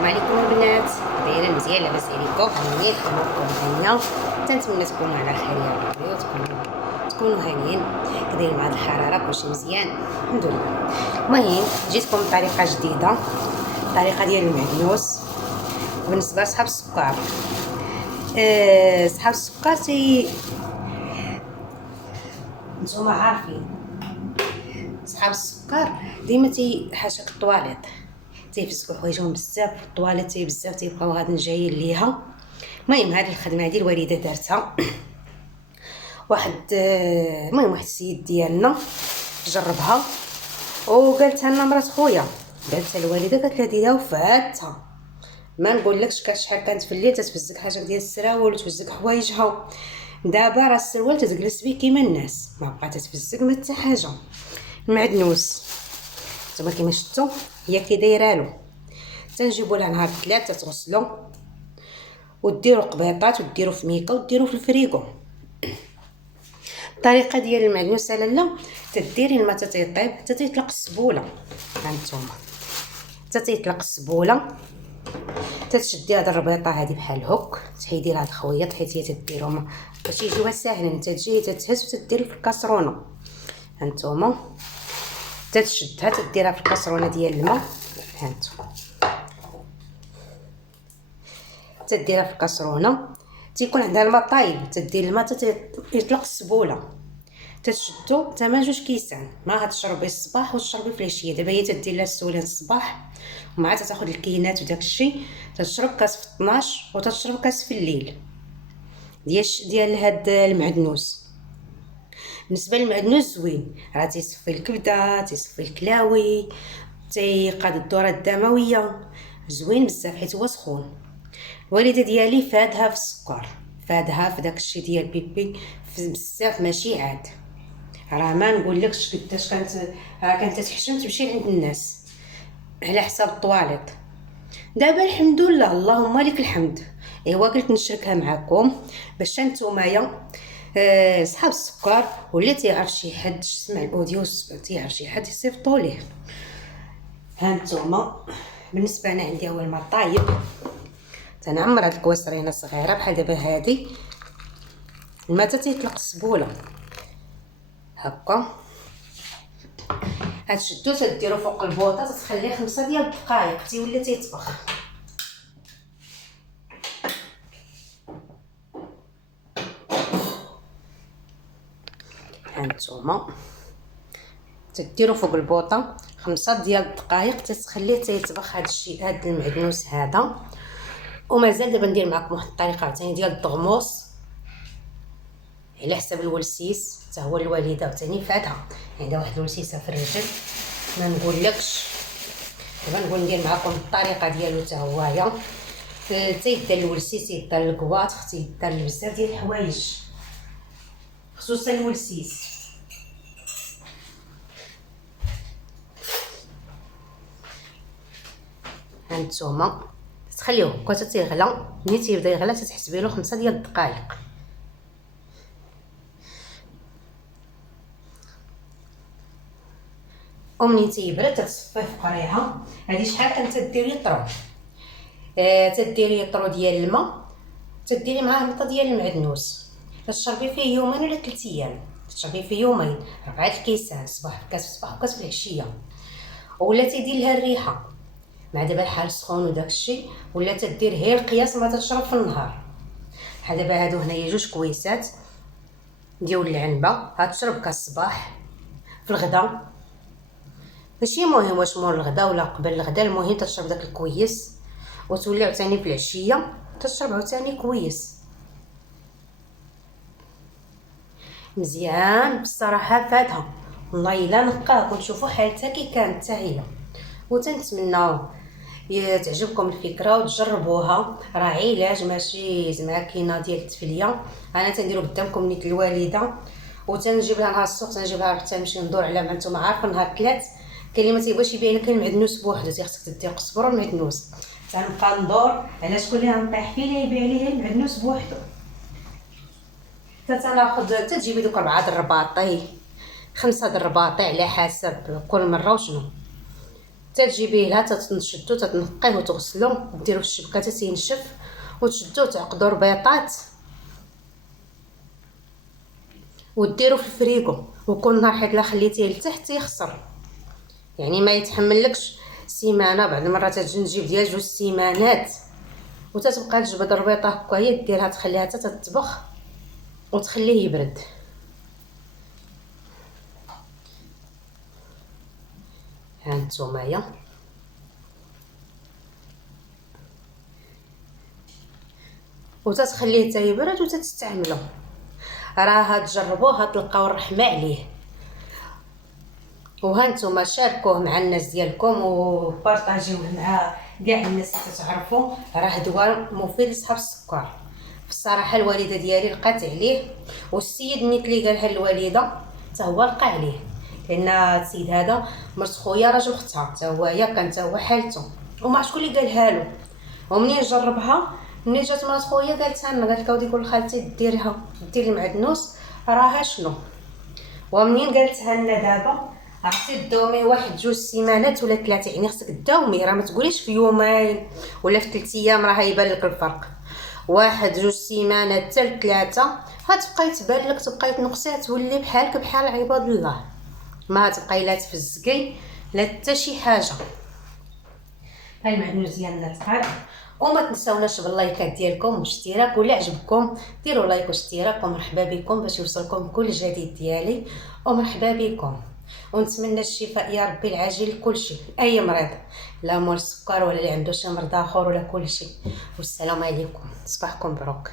السلام عليكم البنات، دايرين مزيان؟ لاباس عليكم؟ هانيين اموركم هانيه، تنتمنى تكونوا على خير يا ربي وتكونوا هانيين كداير مع هاد الحراره كلشي مزيان الحمد لله. المهم جيتكم بطريقه جديده، الطريقه ديال المعدنوس بالنسبه لصحاب السكر. صحاب السكر نتوما عارفين صحاب السكر ديما تيحاشاك الطواليط، تيفسكوا حوايجهم بزاف في الطواليط، بزاف تيبقاو غادي جايين ليها. المهم هذه الخدمه هذه الوالده دارتها واحد واحد السيد ديالنا جربها وقالتها لنا مرات خويا، قالتها الوالده قالت لها ديرها وفاتها. ما نقولكش شحال كانت في الليل تتفزك حاجه ديال السراول وتفزك حوايجها. دابا راه السروال تجلس به كيما الناس، ما بقات تفزك ما حتى حاجه. المعدنوس نتوما كيما شفتوا هي كي دايره له، تنجيبوا لها نهار 3 تغسلوا وديروا قبيطات وديروا في ميكا وديروا في الفريغو. الطريقه ديال المعدنوس لاله تديري الماء تيطيب حتى تيطلق السبوله. هانتوما حتى تيطلق السبوله تتشدي هاد الربيطه هادي بحال هوك، تحيدي لها الخويط حيت هي تديرهم باش يجيوها ساهلين، تجي تتهز وتدير في الكاسرونه. هانتوما تتشدها تديرها في الكاسرونه ديال الماء، هانتوما تديرها في الكاسرونه تيكون عندها الماء طايب، تدير الماء حتى يطلق السبوله، تشدو تما 2 كيسان ما تشربي الصباح وتشربي في العشيه. دابا هي تدير لها السولان الصباح ومع تاخذ الكينات وداك الشيء، تشرب كاس في 12 وتشرب كاس في الليل ديال هاد المعدنوس. بالنسبه للمعدنوس زوين، راه تيصفي الكبده، تيصفي الكلاوي، تيقاد الدوره الدمويه، زوين بزاف حيت هو سخون. الوالده ديالي فادها في السكر، فادها في داك الشيء ديال بيبي بزاف ماشي عاد. راه ما نقولكش قداش كانت، راه كانت تحشم تمشي لعند الناس على حساب الطواليط. دابا الحمد لله اللهم لك الحمد. ايوا قلت نشاركها معكم باش نتومايا صحاب السكر ولا تيعرف شي حد سمع الاوديو تيعرف شي حد يصيفطوا ليه. هانتوما بالنسبه انا عندي اول ما طايب تنعمر هاد الكواسرينه صغيره بحال دابا هادي، الماء تيطلق السبوله هكا، هتشدو تديرو فوق البوطه تخليه 5 ديال الدقائق تيولي تيطبخ. هانتوما تديرو فوق البوطه 5 ديال الدقائق تتخليه تيطبخ هاد الشيء، هاد المعدنوس هذا. ومازال دابا ندير معكم واحد الطريقه عاوتاني ديال الطغموس على حساب الولسيس، حتى هو الوالده عاوتاني فاتها عندها واحد الولسيسه في الرجل ما نقولكش. دابا نقول ندير معكم الطريقه ديالو حتى هويا. تيدار الولسيس، تيدار الكواط، تيدار بزاف ديال الحوايج خصوصا الولسيس. هانتوما تخليوه هكا حتى تيغلى، ملي تيبدا يغلى تتحسبي له 5 ديال الدقائق. ومني تيبرد تتصفيه في قريعه. هادي شحال كانت تدير لترو، تديري لترو ديال الماء، تديري معاه غلطه ديال المعدنوس، تشربي فيه يومين ولا 3 ايام، تشربي فيه يومين 4 الكيسان، صباح كاس في الصباح وكاس في العشيه. ولا تيدير لها الريحه مع دابا الحال سخون وداك الشيء، ولا تدير هي القياس ما تشرب في النهار. بحال دابا هادو هنايا 2 كويسات ديال العنبه، هتشرب كاس الصباح في الغدا، ماشي مهم واش مور الغدا ولا قبل الغدا، المهم تشرب داك الكويس وتولي عاوتاني في العشيه تشرب عاوتاني كويس مزيان. بصراحه فاتها والله الا نقاه ونشوفوا حالتها كي كانت حتى هي. وتنتمناو تعجبكم الفكره وتجربوها، راه علاج ماشي زعما كاينه ديال التفليه. انا تنديرو قدامكم نيت الوالده وتنجيب لها نهار السوق، تنجيب لها حتى نمشي ندور على ما نتوما عارفين نهار 3 كاين اللي ما تيبغيش يبيع لك المعدنوس بوحدو، تيخصك تدي قزبر والمعدنوس. تنبقى ندور على شكون اللي غنطيح فيه اللي يبيع ليه المعدنوس بوحدو. تناخذ تجيبي دوك 4 الرباطي 5 الرباطي على حسب كل مره وشنو. تجيبيه لها تنشدو تنقيه وتغسلو ديرو في الشبكه حتى تينشف وتشدو تعقدو ربيطات وديرو في الفريغو وكل نهار حيت لا خليتيه لتحت يخسر يعني ما يتحملكش سيمانه بعد المرات تجي ديال 2 سيمانات وتتبقى تجبد الربيطه هكايا ديرها تخليها حتى تطبخ وتخليه يبرد. ها نتومايا وتتخليه حتى يبرد وتستعملو راه تجربوه تلقاو الرحمه عليه. وها نتوما شاركوه مع الناس ديالكم وبارطاجيوه مع كاع الناس اللي تعرفوا، راه دواء مفيد لصحاب السكر. بصراحه الوالده ديالي لقات عليه والسيد نيت اللي قالها الوالده حتى هو لقى عليه، لان السيد هذا مرت خويا راجل اختها حتى هويا كانت هو حالته وما شكون اللي قالها له. ومنين جربها ملي جات مرات خويا قالتها لنا، قالت لك يقول خالتي ديريها ديري المعدنوس راها شنو. ومنين قالتها لنا دابا عرفتي تداوميه 1-2 سيمانات ولا 3، يعني خصك تداوميه، راه ما تقوليش في يومين ولا في 3 ايام راه يبان لك الفرق. 1-2 سيمانات حتى 3 غتبقاي تبان لك، تبقاي تنقصي تولي بحالك بحال عباد الله، ما تبقاي لا تفزقي لا حتى شي حاجه. هاي المعدنوس ديالنا تقاد. وما تنساوناش باللايكات ديالكم والاشتراك، ولا عجبكم ديروا لايك واشتراك ومرحبا بكم باش يوصلكم كل جديد ديالي. ومرحبا بكم ونتمنى الشفاء يا ربي العاجل لكل شيء، اي مريض لا مول السكر ولا اللي عنده شي مرض اخر ولا كل شيء. والسلام عليكم، صباحكم مبروك.